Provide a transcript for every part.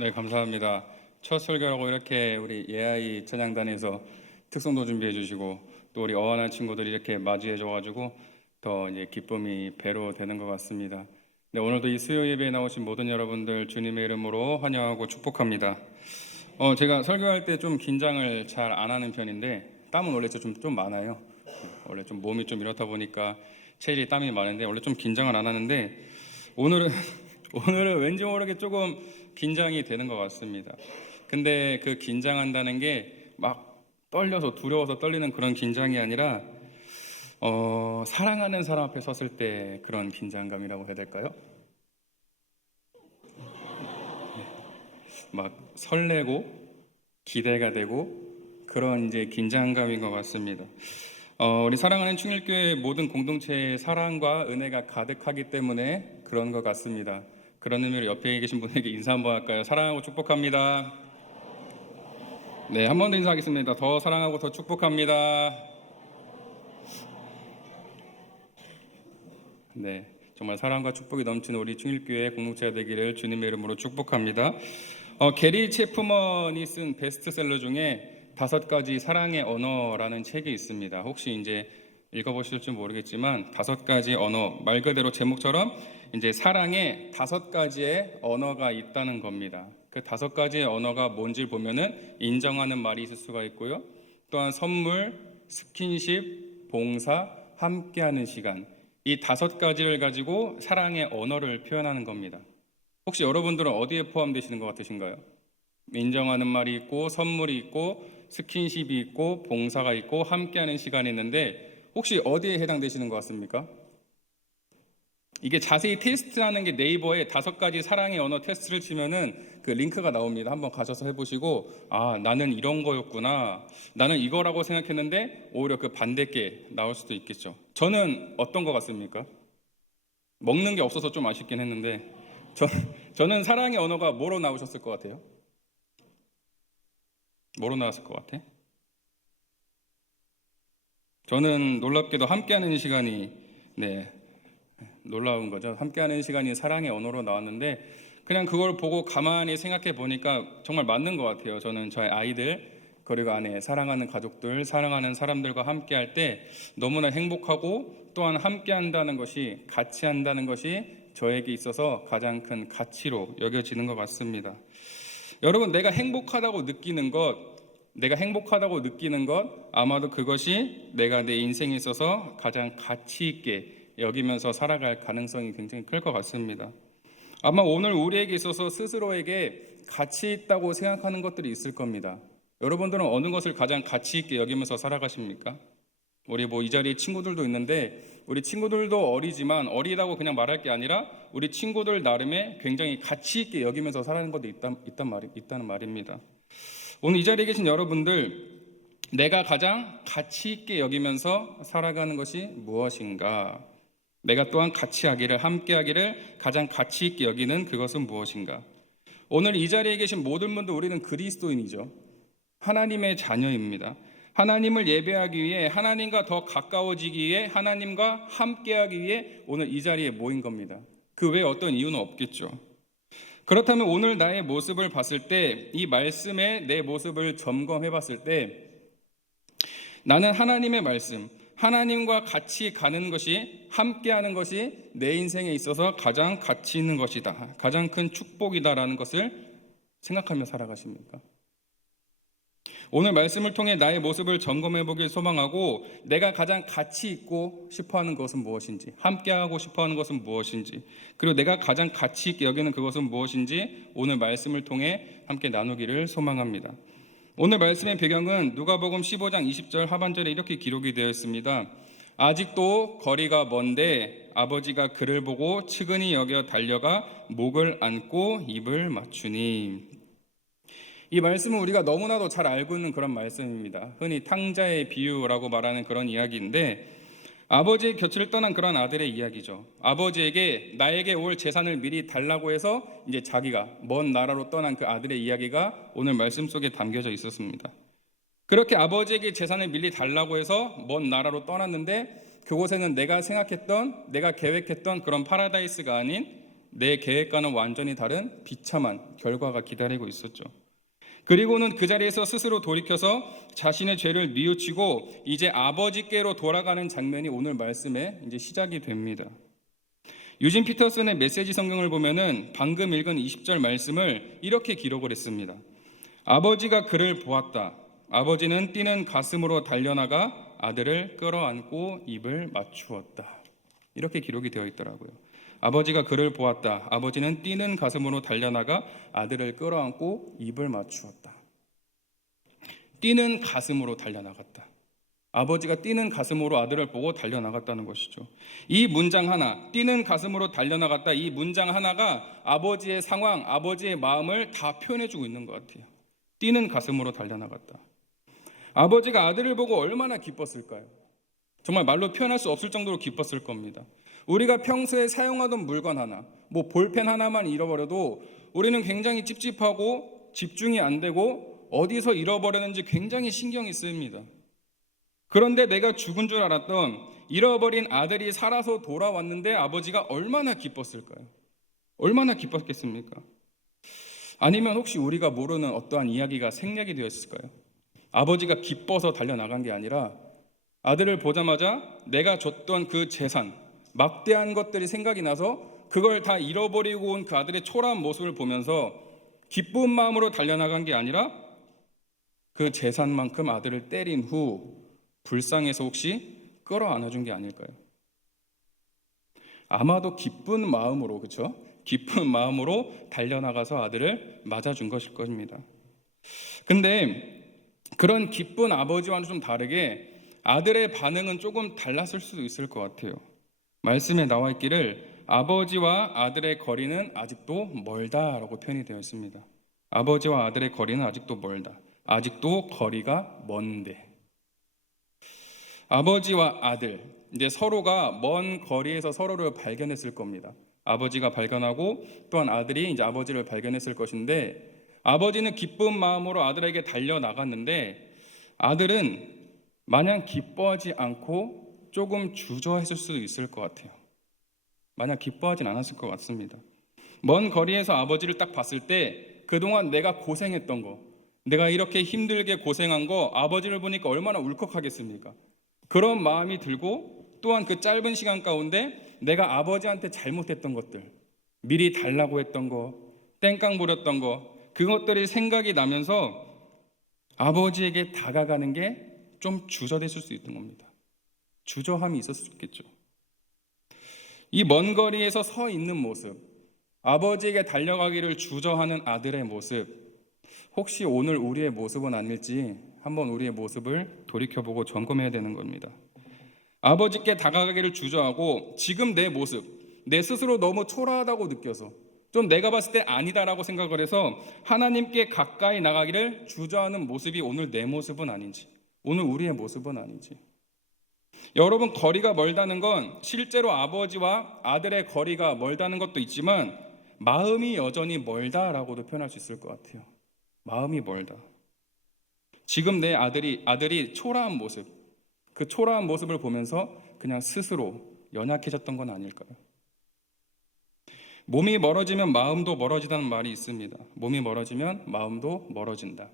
네, 감사합니다. 첫 설교라고 이렇게 우리 예아이 찬양단에서 특성도 준비해 주시고 또 우리 어안한 친구들이 이렇게 맞이해 줘가지고 더 이제 기쁨이 배로 되는 것 같습니다. 네, 오늘도 이 수요 예배에 나오신 모든 여러분들 주님의 이름으로 환영하고 축복합니다. 제가 설교할 때 좀 긴장을 잘 안 하는 편인데 땀은 원래 좀 많아요. 원래 좀 몸이 좀 이렇다 보니까 체질이 땀이 많은데 원래 좀 긴장을 안 하는데 오늘은 오늘은 왠지 모르게 조금 긴장이 되는 것 같습니다. 근데 그 긴장한다는 게 막 떨려서 두려워서 떨리는 그런 긴장이 아니라 사랑하는 사람 앞에 섰을 때 그런 긴장감이라고 해야 될까요? 막 설레고 기대가 되고 그런 이제 긴장감인 것 같습니다. 우리 사랑하는 충일교회 모든 공동체의 사랑과 은혜가 가득하기 때문에 그런 것 같습니다. 그런 의미로 옆에 계신 분에게 인사 한번 할까요? 사랑하고 축복합니다. 네, 한 번 더 인사하겠습니다. 더 사랑하고 더 축복합니다. 네, 정말 사랑과 축복이 넘치는 우리 충일교회 공동체가 되기를 주님의 이름으로 축복합니다. 게리 체프먼이 쓴 베스트셀러 중에 5가지 사랑의 언어라는 책이 있습니다. 혹시 이제 읽어보실지 모르겠지만 5가지 언어, 말 그대로 제목처럼 이제 사랑의 5가지의 언어가 있다는 겁니다. 그 5가지의 언어가 뭔지 보면은 인정하는 말이 있을 수가 있고요. 또한 선물, 스킨십, 봉사, 함께하는 시간, 이 5가지를 가지고 사랑의 언어를 표현하는 겁니다. 혹시 여러분들은 어디에 포함되시는 것 같으신가요? 인정하는 말이 있고 선물이 있고 스킨십이 있고 봉사가 있고 함께하는 시간이 있는데 혹시 어디에 해당되시는 것 같습니까? 이게 자세히 테스트하는 게 네이버에 5가지 사랑의 언어 테스트를 치면은 그 링크가 나옵니다. 한번 가셔서 해보시고 나는 이런 거였구나, 나는 이거라고 생각했는데 오히려 그 반대 게 나올 수도 있겠죠. 저는 어떤 거 같습니까? 먹는 게 없어서 좀 아쉽긴 했는데 저는 사랑의 언어가 뭐로 나오셨을 것 같아요? 뭐로 나왔을 것 같아? 저는 놀랍게도 함께하는 시간이 놀라운 거죠. 함께하는 시간이 사랑의 언어로 나왔는데 그냥 그걸 보고 가만히 생각해 보니까 정말 맞는 것 같아요. 저는 저의 아이들 그리고 아내, 사랑하는 가족들, 사랑하는 사람들과 함께할 때 너무나 행복하고 또한 함께한다는 것이, 같이 한다는 것이 저에게 있어서 가장 큰 가치로 여겨지는 것 같습니다. 여러분, 내가 행복하다고 느끼는 것 아마도 그것이 내가 내 인생에 있어서 가장 가치 있게 여기면서 살아갈 가능성이 굉장히 클 것 같습니다. 아마 오늘 우리에게 있어서 스스로에게 가치 있다고 생각하는 것들이 있을 겁니다. 여러분들은 어느 것을 가장 가치 있게 여기면서 살아가십니까? 우리 이 자리에 친구들도 있는데 우리 친구들도 어리지만 어리다고 그냥 말할 게 아니라 우리 친구들 나름의 굉장히 가치 있게 여기면서 살아가는 것도 있다는 말입니다. 오늘 이 자리에 계신 여러분들, 내가 가장 가치 있게 여기면서 살아가는 것이 무엇인가? 내가 또한 같이 하기를, 함께 하기를 가장 가치 있게 여기는 그것은 무엇인가? 오늘 이 자리에 계신 모든 분들, 우리는 그리스도인이죠. 하나님의 자녀입니다. 하나님을 예배하기 위해, 하나님과 더 가까워지기 위해, 하나님과 함께하기 위해 오늘 이 자리에 모인 겁니다. 그 외에 어떤 이유는 없겠죠. 그렇다면 오늘 나의 모습을 봤을 때, 이 말씀에 내 모습을 점검해 봤을 때, 나는 하나님의 말씀, 하나님과 같이 가는 것이, 함께하는 것이 내 인생에 있어서 가장 가치 있는 것이다, 가장 큰 축복이다라는 것을 생각하며 살아가십니까? 오늘 말씀을 통해 나의 모습을 점검해 보길 소망하고, 내가 가장 가치 있고 싶어하는 것은 무엇인지, 함께하고 싶어하는 것은 무엇인지, 그리고 내가 가장 가치 있게 여기는 그것은 무엇인지 오늘 말씀을 통해 함께 나누기를 소망합니다. 오늘 말씀의 배경은 누가복음 15장 20절 하반절에 이렇게 기록이 되어 있습니다. 아직도 거리가 먼데 아버지가 그를 보고 측은히 여겨 달려가 목을 안고 입을 맞추니. 이 말씀은 우리가 너무나도 잘 알고 있는 그런 말씀입니다. 흔히 탕자의 비유라고 말하는 그런 이야기인데, 아버지의 곁을 떠난 그런 아들의 이야기죠. 아버지에게 나에게 올 재산을 미리 달라고 해서 이제 자기가 먼 나라로 떠난 그 아들의 이야기가 오늘 말씀 속에 담겨져 있었습니다. 그렇게 아버지에게 재산을 미리 달라고 해서 먼 나라로 떠났는데 그곳에는 내가 생각했던, 내가 계획했던 그런 파라다이스가 아닌 내 계획과는 완전히 다른 비참한 결과가 기다리고 있었죠. 그리고는 그 자리에서 스스로 돌이켜서 자신의 죄를 뉘우치고 이제 아버지께로 돌아가는 장면이 오늘 말씀의 이제 시작이 됩니다. 유진 피터슨의 메시지 성경을 보면은 방금 읽은 20절 말씀을 이렇게 기록을 했습니다. 아버지가 그를 보았다. 아버지는 뛰는 가슴으로 달려나가 아들을 끌어안고 입을 맞추었다. 이렇게 기록이 되어 있더라고요. 아버지가 그를 보았다. 아버지는 뛰는 가슴으로 달려나가 아들을 끌어안고 입을 맞추었다. 뛰는 가슴으로 달려나갔다. 아버지가 뛰는 가슴으로 아들을 보고 달려나갔다는 것이죠. 이 문장 하나, 뛰는 가슴으로 달려나갔다, 이 문장 하나가 아버지의 상황, 아버지의 마음을 다 표현해주고 있는 것 같아요. 뛰는 가슴으로 달려나갔다. 아버지가 아들을 보고 얼마나 기뻤을까요? 정말 말로 표현할 수 없을 정도로 기뻤을 겁니다. 우리가 평소에 사용하던 물건 하나, 뭐 볼펜 하나만 잃어버려도 우리는 굉장히 찝찝하고 집중이 안 되고 어디서 잃어버렸는지 굉장히 신경이 쓰입니다. 그런데 내가 죽은 줄 알았던 잃어버린 아들이 살아서 돌아왔는데 아버지가 얼마나 기뻤을까요? 얼마나 기뻤겠습니까? 아니면 혹시 우리가 모르는 어떠한 이야기가 생략이 되었을까요? 아버지가 기뻐서 달려나간 게 아니라 아들을 보자마자 내가 줬던 그 재산, 막대한 것들이 생각이 나서 그걸 다 잃어버리고 온 그 아들의 초라한 모습을 보면서 기쁜 마음으로 달려나간 게 아니라 그 재산만큼 아들을 때린 후 불쌍해서 혹시 끌어안아준 게 아닐까요? 아마도 기쁜 마음으로, 그렇죠? 기쁜 마음으로 달려나가서 아들을 맞아준 것일 것입니다. 근데 그런 기쁜 아버지와는 좀 다르게 아들의 반응은 조금 달랐을 수도 있을 것 같아요. 말씀에 나와 있기를 아버지와 아들의 거리는 아직도 멀다라고 표현이 되어 있습니다. 아버지와 아들의 거리는 아직도 멀다. 아직도 거리가 먼데. 아버지와 아들, 이제 서로가 먼 거리에서 서로를 발견했을 겁니다. 아버지가 발견하고 또한 아들이 이제 아버지를 발견했을 것인데 아버지는 기쁜 마음으로 아들에게 달려 나갔는데 아들은 마냥 기뻐하지 않고 조금 주저했을 수도 있을 것 같아요. 마냥 기뻐하진 않았을 것 같습니다. 먼 거리에서 아버지를 딱 봤을 때 그동안 내가 고생했던 거, 내가 이렇게 힘들게 고생한 거 아버지를 보니까 얼마나 울컥하겠습니까? 그런 마음이 들고 또한 그 짧은 시간 가운데 내가 아버지한테 잘못했던 것들, 미리 달라고 했던 거, 땡깡 부렸던 거, 그것들이 생각이 나면서 아버지에게 다가가는 게 좀 주저됐을 수 있는 겁니다. 주저함이 있었을 수 있겠죠. 이 먼 거리에서 서 있는 모습, 아버지에게 달려가기를 주저하는 아들의 모습, 혹시 오늘 우리의 모습은 아닐지 한번 우리의 모습을 돌이켜보고 점검해야 되는 겁니다. 아버지께 다가가기를 주저하고 지금 내 모습, 내 스스로 너무 초라하다고 느껴서 좀 내가 봤을 때 아니다라고 생각을 해서 하나님께 가까이 나가기를 주저하는 모습이 오늘 내 모습은 아닌지, 오늘 우리의 모습은 아닌지. 여러분, 거리가 멀다는 건 실제로 아버지와 아들의 거리가 멀다는 것도 있지만 마음이 여전히 멀다라고도 표현할 수 있을 것 같아요. 마음이 멀다. 지금 내 아들이 초라한 모습, 그 초라한 모습을 보면서 그냥 스스로 연약해졌던 건 아닐까요? 몸이 멀어지면 마음도 멀어지다는 말이 있습니다. 몸이 멀어지면 마음도 멀어진다.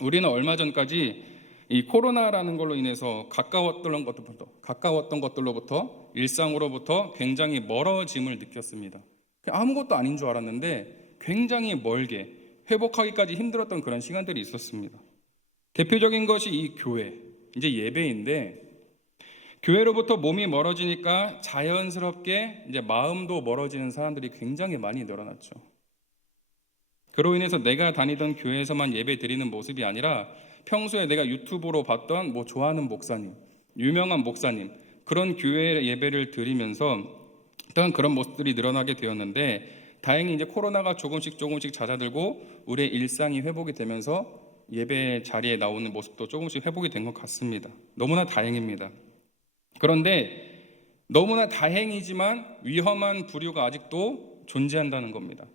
우리는 얼마 전까지 이 코로나라는 걸로 인해서 가까웠던 것들로부터 일상으로부터 굉장히 멀어짐을 느꼈습니다. 아무것도 아닌 줄 알았는데 굉장히 멀게 회복하기까지 힘들었던 그런 시간들이 있었습니다. 대표적인 것이 이 교회, 이제 예배인데 교회로부터 몸이 멀어지니까 자연스럽게 이제 마음도 멀어지는 사람들이 굉장히 많이 늘어났죠. 그로 인해서 내가 다니던 교회에서만 예배 드리는 모습이 아니라 평소에 내가 유튜브로 봤던 뭐 좋아하는 목사님, 유명한 목사님, 그런 교회 예배를 드리면서 어떤 그런 모습들이 늘어나게 되었는데 다행히 이제 코로나가 조금씩 잦아들고 우리의 일상이 회복이 되면서 예배 자리에 나오는 모습도 조금씩 회복이 된 것 같습니다. 너무나 다행입니다. 그런데 너무나 다행이지만 위험한 부류가 아직도 존재한다는 겁니다.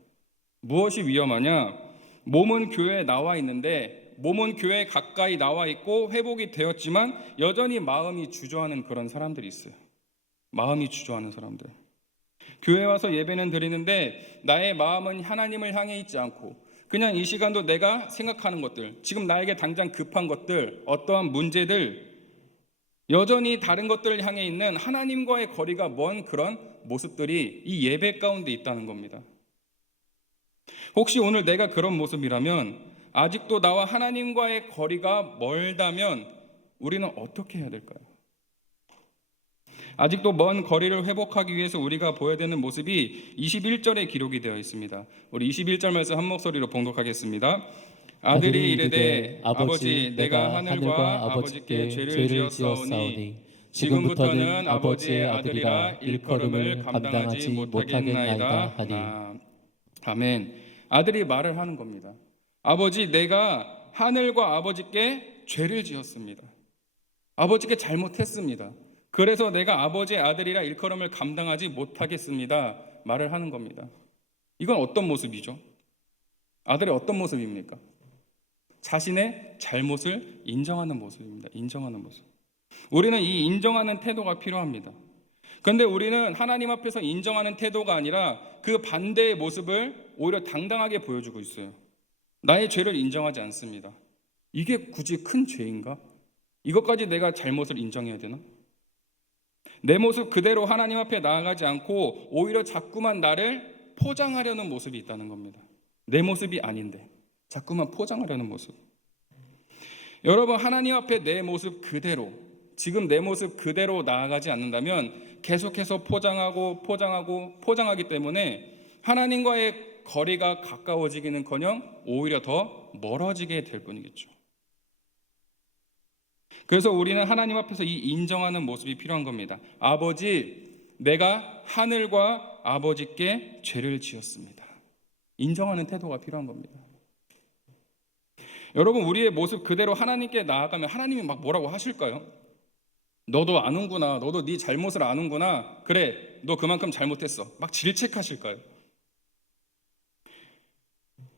무엇이 위험하냐? 몸은 교회에 나와 있는데 몸은 교회에 가까이 나와 있고 회복이 되었지만 여전히 마음이 주저하는 그런 사람들이 있어요. 마음이 주저하는 사람들. 교회 와서 예배는 드리는데 나의 마음은 하나님을 향해 있지 않고 그냥 이 시간도 내가 생각하는 것들, 지금 나에게 당장 급한 것들, 어떠한 문제들, 여전히 다른 것들을 향해 있는 하나님과의 거리가 먼 그런 모습들이 이 예배 가운데 있다는 겁니다. 혹시 오늘 내가 그런 모습이라면, 아직도 나와 하나님과의 거리가 멀다면 우리는 어떻게 해야 될까요? 아직도 먼 거리를 회복하기 위해서 우리가 보여야 되는 모습이 21절에 기록이 되어 있습니다. 우리 21절 말씀 한 목소리로 봉독하겠습니다. 아들이 이르되 아버지 내가 하늘과 아버지께 죄를 지었사오니 지금부터는 아버지의 아들이라 일컬음을 감당하지 못하겠나이다 하니. 아멘. 아들이 말을 하는 겁니다. 아버지, 내가 하늘과 아버지께 죄를 지었습니다. 아버지께 잘못했습니다. 그래서 내가 아버지의 아들이라 일컬음을 감당하지 못하겠습니다. 말을 하는 겁니다. 이건 어떤 모습이죠? 아들의 어떤 모습입니까? 자신의 잘못을 인정하는 모습입니다. 인정하는 모습. 우리는 이 인정하는 태도가 필요합니다. 그런데 우리는 하나님 앞에서 인정하는 태도가 아니라 그 반대의 모습을 오히려 당당하게 보여주고 있어요. 나의 죄를 인정하지 않습니다. 이게 굳이 큰 죄인가? 이것까지 내가 잘못을 인정해야 되나? 내 모습 그대로 하나님 앞에 나아가지 않고 오히려 자꾸만 나를 포장하려는 모습이 있다는 겁니다. 내 모습이 아닌데 자꾸만 포장하려는 모습. 여러분, 하나님 앞에 내 모습 그대로, 지금 내 모습 그대로 나아가지 않는다면 계속해서 포장하기 때문에 하나님과의 거리가 가까워지기는커녕 오히려 더 멀어지게 될 뿐이겠죠. 그래서 우리는 하나님 앞에서 이 인정하는 모습이 필요한 겁니다. 아버지, 내가 하늘과 아버지께 죄를 지었습니다. 인정하는 태도가 필요한 겁니다. 여러분, 우리의 모습 그대로 하나님께 나아가면 하나님이 막 뭐라고 하실까요? 너도 아는구나, 너도 네 잘못을 아는구나, 그래 너 그만큼 잘못했어, 막 질책하실까요?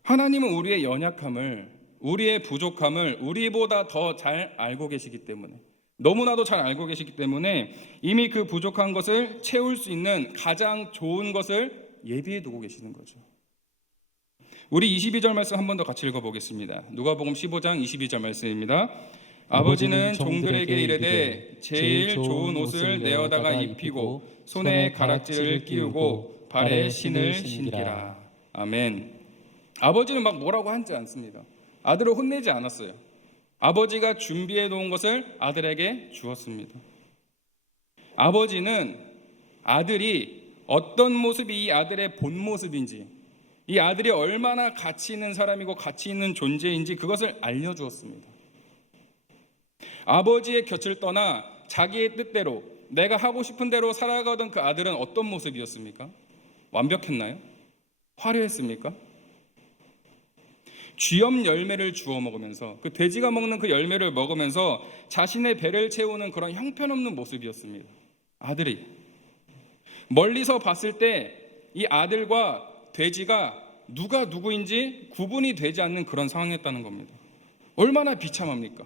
하나님은 우리의 연약함을, 우리의 부족함을 우리보다 더 잘 알고 계시기 때문에, 너무나도 잘 알고 계시기 때문에 이미 그 부족한 것을 채울 수 있는 가장 좋은 것을 예비해 두고 계시는 거죠. 우리 22절 말씀 한 번 더 같이 읽어보겠습니다. 누가복음 15장 22절 말씀입니다. 아버지는 종들에게 이르되 제일 좋은 옷을 내어다가 입히고 손에 가락지를 끼우고 발에 신을 신기라. 아멘. 아버지는 막 뭐라고 하지 않습니다. 아들을 혼내지 않았어요. 아버지가 준비해 놓은 것을 아들에게 주었습니다. 아버지는 아들이 어떤 모습이 이 아들의 본 모습인지, 이 아들이 얼마나 가치 있는 사람이고 가치 있는 존재인지 그것을 알려주었습니다. 아버지의 곁을 떠나 자기의 뜻대로 내가 하고 싶은 대로 살아가던 그 아들은 어떤 모습이었습니까? 완벽했나요? 화려했습니까? 쥐염 열매를 주워 먹으면서, 그 돼지가 먹는 그 열매를 먹으면서 자신의 배를 채우는 그런 형편없는 모습이었습니다. 아들이 멀리서 봤을 때 이 아들과 돼지가 누가 누구인지 구분이 되지 않는 그런 상황이었다는 겁니다. 얼마나 비참합니까?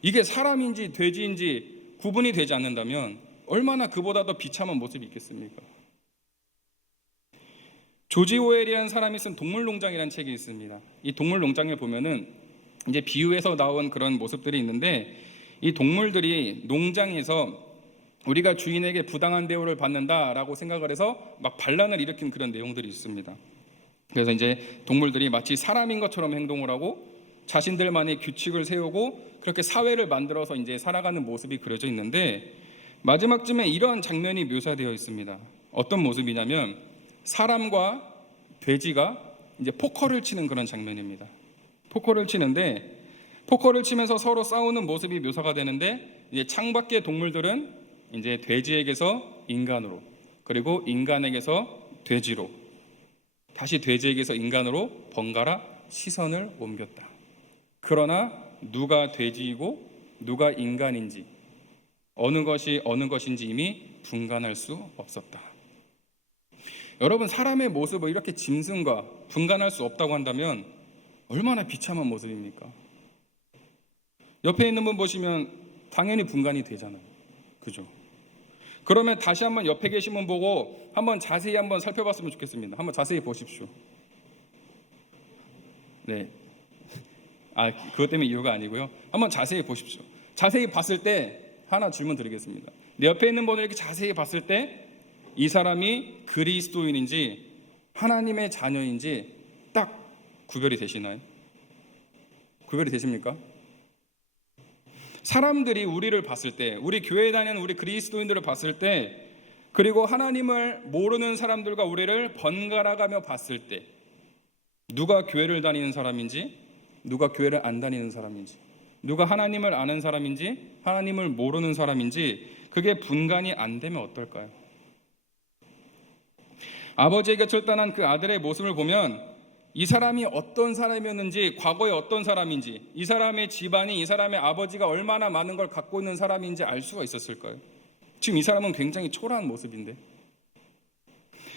이게 사람인지 돼지인지 구분이 되지 않는다면 얼마나 그보다 더 비참한 모습이 있겠습니까? 조지 오웰이라는 사람이 쓴 동물농장이라는 책이 있습니다. 이 동물농장에 보면은 이제 비유에서 나온 그런 모습들이 있는데, 이 동물들이 농장에서 우리가 주인에게 부당한 대우를 받는다라고 생각을 해서 막 반란을 일으킨 그런 내용들이 있습니다. 그래서 이제 동물들이 마치 사람인 것처럼 행동을 하고 자신들만의 규칙을 세우고 그렇게 사회를 만들어서 이제 살아가는 모습이 그려져 있는데, 마지막쯤에 이런 장면이 묘사되어 있습니다. 어떤 모습이냐면 사람과 돼지가 이제 포커를 치는 그런 장면입니다. 포커를 치는데, 포커를 치면서 서로 싸우는 모습이 묘사가 되는데, 이제 창밖의 동물들은 이제 돼지에게서 인간으로, 그리고 인간에게서 돼지로, 다시 돼지에게서 인간으로 번갈아 시선을 옮겼다. 그러나 누가 돼지이고 누가 인간인지, 어느 것이 어느 것인지 이미 분간할 수 없었다. 여러분, 사람의 모습을 이렇게 짐승과 분간할 수 없다고 한다면 얼마나 비참한 모습입니까? 옆에 있는 분 보시면 당연히 분간이 되잖아요. 그죠? 그러면 다시 한번 옆에 계신 분 보고 한번 자세히 한번 살펴봤으면 좋겠습니다. 한번 자세히 보십시오. 네. 그것 때문에 이유가 아니고요. 한번 자세히 보십시오. 자세히 봤을 때 하나 질문 드리겠습니다. 내 옆에 있는 분을 이렇게 자세히 봤을 때 이 사람이 그리스도인인지 하나님의 자녀인지 딱 구별이 되시나요? 구별이 되십니까? 사람들이 우리를 봤을 때, 우리 교회에 다니는 우리 그리스도인들을 봤을 때, 그리고 하나님을 모르는 사람들과 우리를 번갈아가며 봤을 때 누가 교회를 다니는 사람인지, 누가 교회를 안 다니는 사람인지, 누가 하나님을 아는 사람인지, 하나님을 모르는 사람인지 그게 분간이 안 되면 어떨까요? 아버지에게 출단한 그 아들의 모습을 보면 이 사람이 어떤 사람이었는지, 과거에 어떤 사람인지, 이 사람의 집안이, 이 사람의 아버지가 얼마나 많은 걸 갖고 있는 사람인지 알 수가 있었을까요? 지금 이 사람은 굉장히 초라한 모습인데,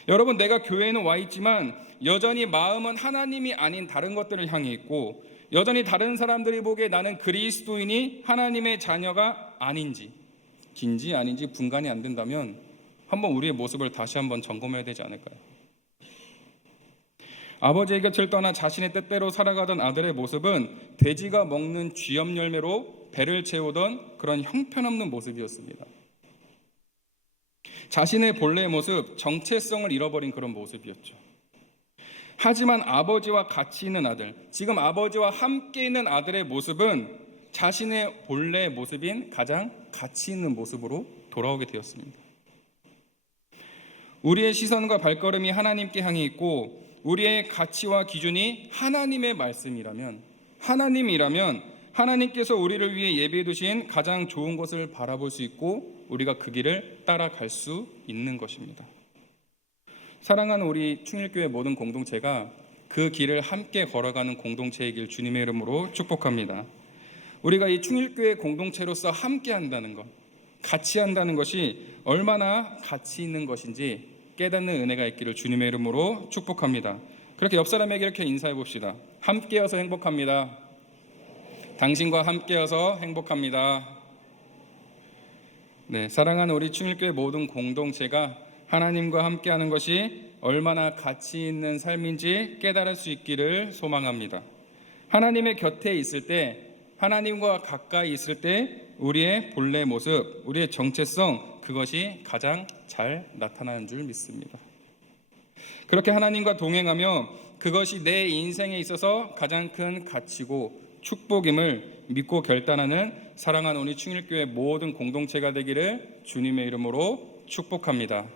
여러분, 내가 교회에는 와 있지만 여전히 마음은 하나님이 아닌 다른 것들을 향해 있고, 여전히 다른 사람들이 보기에 나는 그리스도인이 하나님의 자녀가 아닌지, 긴지 아닌지 분간이 안 된다면 한번 우리의 모습을 다시 한번 점검해야 되지 않을까요? 아버지의 곁을 떠나 자신의 뜻대로 살아가던 아들의 모습은 돼지가 먹는 쥐염 열매로 배를 채우던 그런 형편없는 모습이었습니다. 자신의 본래의 모습, 정체성을 잃어버린 그런 모습이었죠. 하지만 아버지와 같이 있는 아들, 지금 아버지와 함께 있는 아들의 모습은 자신의 본래의 모습인 가장 가치 있는 모습으로 돌아오게 되었습니다. 우리의 시선과 발걸음이 하나님께 향해 있고 우리의 가치와 기준이 하나님의 말씀이라면, 하나님께서 우리를 위해 예비해 두신 가장 좋은 것을 바라볼 수 있고 우리가 그 길을 따라갈 수 있는 것입니다. 사랑하는 우리 충일교회 모든 공동체가 그 길을 함께 걸어가는 공동체의 길 주님의 이름으로 축복합니다. 우리가 이 충일교회 공동체로서 함께 한다는 것, 같이 한다는 것이 얼마나 가치 있는 것인지 깨닫는 은혜가 있기를 주님의 이름으로 축복합니다. 그렇게 옆 사람에게 이렇게 인사해 봅시다. 함께여서 행복합니다. 당신과 함께여서 행복합니다. 네, 사랑하는 우리 충일교회 모든 공동체가 하나님과 함께하는 것이 얼마나 가치 있는 삶인지 깨달을 수 있기를 소망합니다. 하나님의 곁에 있을 때, 하나님과 가까이 있을 때 우리의 본래 모습, 우리의 정체성, 그것이 가장 잘 나타나는 줄 믿습니다. 그렇게 하나님과 동행하며 그것이 내 인생에 있어서 가장 큰 가치고 축복임을 믿고 결단하는 사랑하는 우리 충일교회 모든 공동체가 되기를 주님의 이름으로 축복합니다.